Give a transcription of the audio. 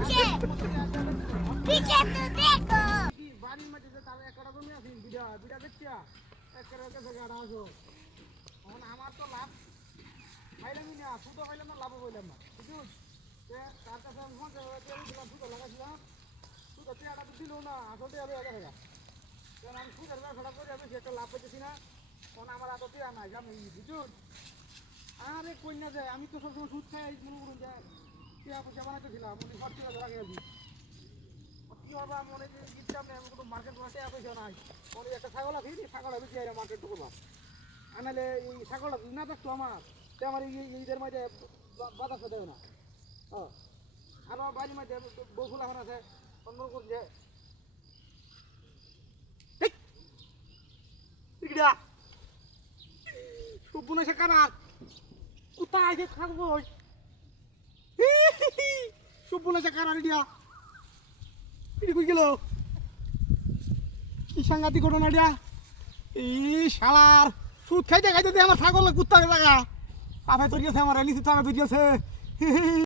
पीछे पीछे तो देखो বাড়ির মধ্যে যে তার একটা জমি আছে বিড়া বিড়া দেখছিয়া একটা কাছে গাড়া আছো এখন আমার তো লাভ পাইলামই না সুতো পাইলাম না লাভ পাইলাম না বুঝুন তার কাছে আমি ফোন করে তেল দিলাম সুতো লাগাইছিলাম সুতো পেয়াটা তো দিল না আসলে আর হয়ে গেছে কারণ আমি সুতোর ব্যবসাটা করে আমি একটা লাভ পেতেছি না তখন আমার এত পেয়া নাই জানি বুঝুন আরে কই না যায় আমি তো সবসময় সুদ খাই মনে করুন যে পেয়া পয়সা বানাইতেছিলাম উনি সব টাকা লাগিয়ে দিই কি হবে মনে যে গিয়েছিলাম না আমি কোনো মার্কেট কোনো টাকা পয়সা নাই মনে একটা ছাগল আছে ছাগল আমি চাই মার্কেট করলাম আনালে এই ছাগলটা না থাকতো আমার তো আমার এইদের মাঝে বাধা দেবে না ও আর আমার বাড়ির মাঝে বউফুল এখন আছে মনে করছে সব্বুনা সে কানার কোথায় যে থাকবো সব্বুনা সে কানার ইডিয়া ইডি কই গেল কি সাংঘাতিক ঘটনা এটা এই শালার সুদ খাইতে খাইতে আমার ছাগল কুত্তা লাগা আবার তৈরি আছে আমার লিচু থাকা তৈরি আছে